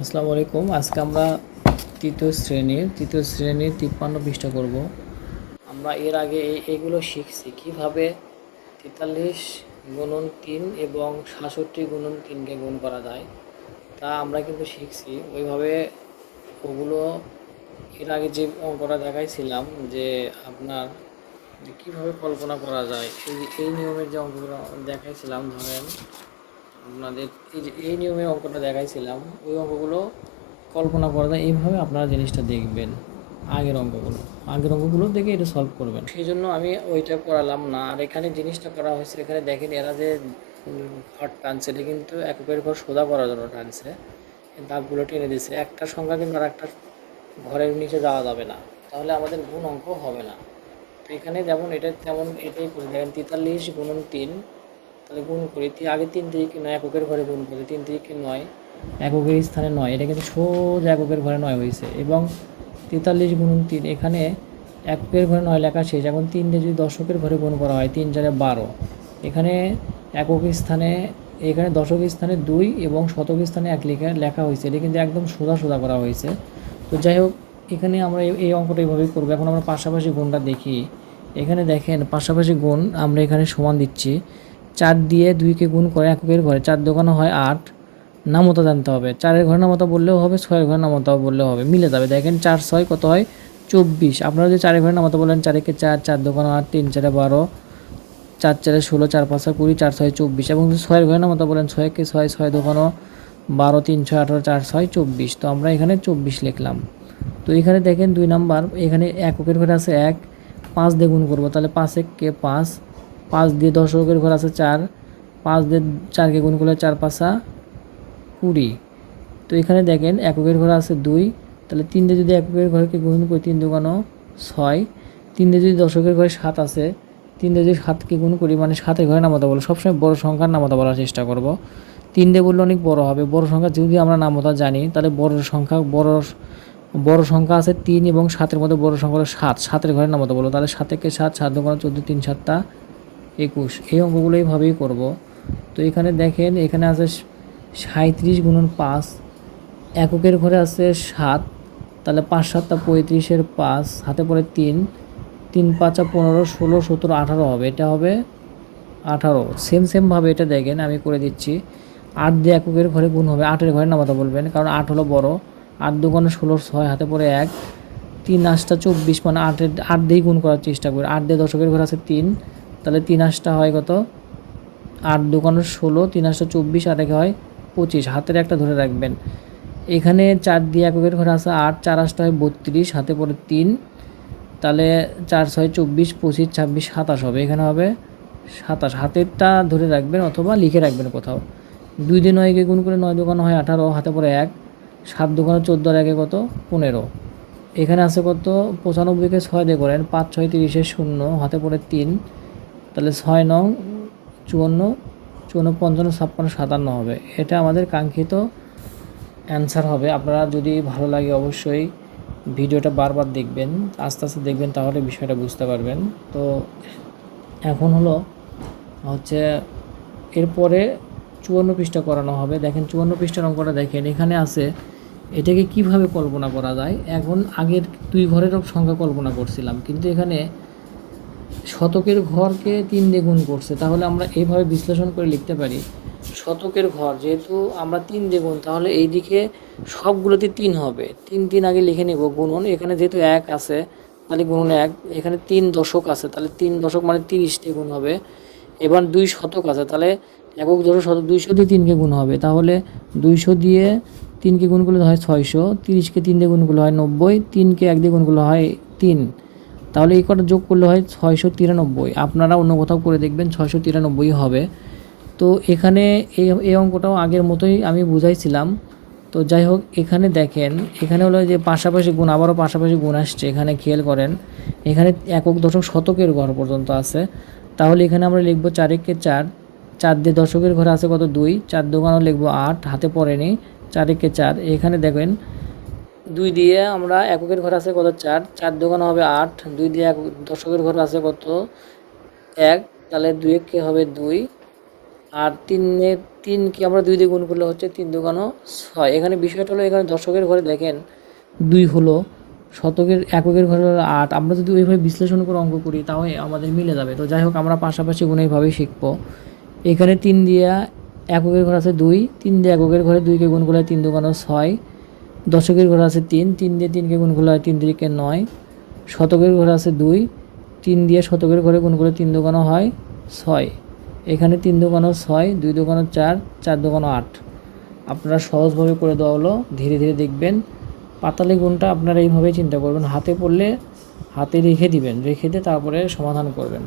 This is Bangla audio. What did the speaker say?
আসসালামু আলাইকুম। আজকে আমরা তৃতীয় শ্রেণীর 53 পৃষ্ঠা করব। আমরা এর আগে এগুলো শিখছি কিভাবে 43 গুণন 3 এবং 66 গুণন 3কে গুণ করা যায়, তা আমরা কিন্তু শিখছি ওইভাবে। ওগুলো এর আগে যে অঙ্কটা দেখাইছিলাম যে আপনার যে কীভাবে কল্পনা করা যায়, এই নিয়মের যে অঙ্কগুলো দেখাইছিলাম, ধরেন আপনাদের এই নিয়মের অঙ্কটা দেখাইছিলাম, ওই অঙ্কগুলো কল্পনা করা যায় এইভাবে। আপনারা জিনিসটা দেখবেন, আগের অঙ্কগুলো দেখে এটা সলভ করবেন। সেই জন্য আমি ওইটা করালাম না। আর এখানে জিনিসটা করা হয়েছে, এখানে দেখেন এরা যে ঘর টানছে, এটা কিন্তু এককের ঘর সোজা করার জন্য টানছে, দাগগুলো টেনে দিচ্ছে। একটা সংখ্যা কিন্তু আর একটা ঘরের নিচে যাওয়া যাবে না, তাহলে আমাদের গুণ অঙ্ক হবে না। তো এখানে যেমন এটা তেমন এটাই করে দেখেন, 43 গুণন 3, তাহলে গুণ করি আগে 3 থেকে 9 এককের ঘরে গুণ করি, 3 থেকে 9 এককের স্থানে 9, এটা কিন্তু সোজা এককের ঘরে 9 হয়েছে। এবং 43 গুণন 3, এখানে এককের ঘরে 9 লেখা শেষ। এখন 3 দিয়ে যদি দশকের ঘরে গুণ করা হয়, 3 4 12, এখানে একক স্থানে, এখানে দশক স্থানে 2 এবং শতক স্থানে 1 লেখা হয়েছে। এটা কিন্তু একদম সোজা সোজা করা হয়েছে। তো যাই হোক, এখানে আমরা এই অঙ্কটা এইভাবেই করবো। এখন আমরা পাশাপাশি গুণটা দেখি। এখানে দেখেন পাশাপাশি গুণ আমরা এখানে সমান দিচ্ছি। 4 দিয়ে 2কে গুণ করে এককের ঘরে 4 দোকানো হয় 8, নামতা জানতে হবে। 4-এর ঘরে নামতা বললেও হবে, 6-এর ঘরে নামতা বললেও হবে, মিলে যাবে। দেখেন 4 6 কত হয়? 24। আপনারা যদি 4-এর ঘরে নামতা বলেন, 4 একে 4, 4 দোকানো 8, 3 4 12, 4 4 16, 4 5 20, 4 6 24। এবং যদি 6-এর ঘরে নামতা বলেন, 6 একে 6, 6 দোকানো 12, 3 6 18, 4 6 24। তো আমরা এখানে 24 লিখলাম। তো এখানে দেখেন 2 নাম্বার, এখানে এককের ঘরে আছে 1, 5 দিয়ে গুণ করবো, তাহলে 5 1 5, 5 দিয়ে দশকের ঘর আছে 4, 5 দিয়ে 4কে গুণ করলে 4 5 20। তো এখানে দেখেন এককের ঘর আছে 2, তাহলে 3 দিয়ে যদি এককের ঘরকে গুণ করি, 3 দোকানো 6, 3 দিয়ে যদি দশকের ঘরে 7 আছে, 3 দিয়ে যদি 7কে গুণ করি, মানে 7-এর ঘরে নামতা বলো। সবসময় বড় সংখ্যার নামতা বলার চেষ্টা করব। 3 দিয়ে বললে অনেক বড় হবে। বড় সংখ্যা যদি আমরা নামতা জানি, তাহলে বড় সংখ্যা আছে 3 এবং 7-এর মধ্যে বড় সংখ্যা হলো 7, 7-এর ঘরে নামতা বলো। তাহলে 7 একে 7, 7 দোকানো 14, 3 7 21। এই অঙ্কগুলো এইভাবেই করব। তো এখানে দেখেন এখানে আছে 37 গুণন 5, এককের ঘরে আছে 7, তাহলে 5 7 35-এর 5, হাতে পড়ে 3, 3 5 15, 16 17 18 হবে। এটা হবে 18। সেমভাবে এটা দেখেন আমি করে দিচ্ছি। 8 দিয়ে এককের ঘরে গুণ হবে, 8-এর ঘরে নামাতে বলবেন, কারণ 8 হলো বড়। 8 দুগুণে 16, 6 হাতে পড়ে 1, 3 8 24, মানে 8 দিয়েই গুণ করার চেষ্টা করি। 8 দিয়ে দশকের ঘরে আছে 3, তাহলে 3 8 হয় কত? 8 দুগুণে 16, 3 8 24, আর একে হয় 25, হাতের একটা ধরে রাখবেন। এখানে 4 দিয়ে এককের ঘরে আছে 8, 4 8 হয় 32, হাতে পড়ে 3, তাহলে 4 6 24, 25 26 27 হবে। এখানে হবে 27, হাতেরটা ধরে রাখবেন অথবা লিখে রাখবেন কোথাও। 2 দিয়ে 9কে গুণ করে 9 দোকানো হয় 18, হাতে পড়ে 1, 7 দোকানে 14, আর একে কত? 15। এখানে আছে কত? 95কে 6 দিয়ে করেন, 5 6 30 0, হাতে পড়ে 3, তাহলে 6 9 54, 54 55 56 57 হবে। এটা আমাদের কাঙ্ক্ষিত অ্যান্সার হবে। আপনারা যদি ভালো লাগে অবশ্যই ভিডিওটা বারবার দেখবেন, আস্তে আস্তে দেখবেন, তাহলে বিষয়টা বুঝতে পারবেন। তো এখন হচ্ছে এরপরে 54 পৃষ্ঠা করানো হবে। দেখেন 54 পৃষ্ঠার অঙ্কটা দেখেন, এখানে আছে এটাকে কিভাবে কল্পনা করা যায়। এখন আগের 2 ঘরের সংখ্যা কল্পনা করছিলাম, কিন্তু এখানে শতকের ঘরকে 3 দিয়ে গুণ করছে। তাহলে আমরা এইভাবে বিশ্লেষণ করে লিখতে পারি, শতকের ঘর যেহেতু আমরা 3 দিয়ে গুণ, তাহলে এই দিকে সবগুলোতে 3 হবে। 3 3 আগে লিখে নেব গুণন। এখানে যেহেতু 1 আছে, তাহলে গুণন 1। এখানে 3 দশক আছে, তাহলে 3 দশক মানে 30 দিয়ে গুণ হবে। এবার 2 শতক আছে, তাহলে একক দশক শতক 200 দিয়ে 3কে গুণ হবে। তাহলে 200 দিয়ে 3কে গুণ করলে হয় 600, 30কে 3 দিয়ে গুণ করলে হয় 90, 3কে 1 দিয়ে গুণ করলে হয় 3, তাহলে এই কটা যোগ করলে হয় 693। আপনারা অন্য কোথাও করে দেখবেন, 693 হবে। তো এখানে এই অঙ্কটাও আগের মতোই আমি বুঝাইছিলাম। তো যাই হোক, এখানে দেখেন এখানে হলো যে পাশাপাশি গুণ, আবারও পাশাপাশি গুণ আসছে। এখানে খেয়াল করেন, এখানে একক দশক শতকের ঘর পর্যন্ত আছে। তাহলে এখানে আমরা লিখব 4 একে 4, 4 দিয়ে দশকের ঘরে আছে কত? 2, 4 দোকানও লিখব 8, হাতে পড়েনি, 4 একে 4। এখানে দেখবেন 2 দিয়ে আমরা এককের ঘর আছে কত? 4, 4 দোকানে হবে 8, 2 দিয়ে দশকের ঘর আছে কত? 1, তাহলে 2 একে হবে 2, আর তিনকে আমরা 2 দিয়ে গুণ করলে হচ্ছে 3 দুগুণ 6। এখানে বিষয়টা হলো এখানে দশকের ঘরে দেখেন 2 হলো, শতকের এককের ঘরে হলো 8। আমরা যদি ওইভাবে বিশ্লেষণ করে অঙ্ক করি তাহলে আমাদের মিলে যাবে। তো যাই হোক আমরা পাশাপাশি গুণ এইভাবেই শিখব। এখানে 3 দিয়া এককের ঘর আছে 2, 3 দিয়ে এককের ঘরে 2কে গুণ করলে 3 দুগুণ 6। দশকের ঘরে আছে 3, 3 দিয়ে 3কে গুণ করলে হয় 3 3কে 9। শতকের ঘরে আছে 2, 3 দিয়ে শতকের ঘরে গুণ করলে 3 দুগুণ হয় 6। এখানে 3 দুগুণ 6, 2 দুগুণ 4, 4 দুগুণ 8। আপনারা সহজভাবে করে দেওয়া হলো, ধীরে ধীরে দেখবেন। পাতালি গুণটা আপনারা এইভাবেই চিন্তা করবেন, হাতে পড়লে হাতে রেখে দিবেন, রেখে দিয়ে তারপরে সমাধান করবেন।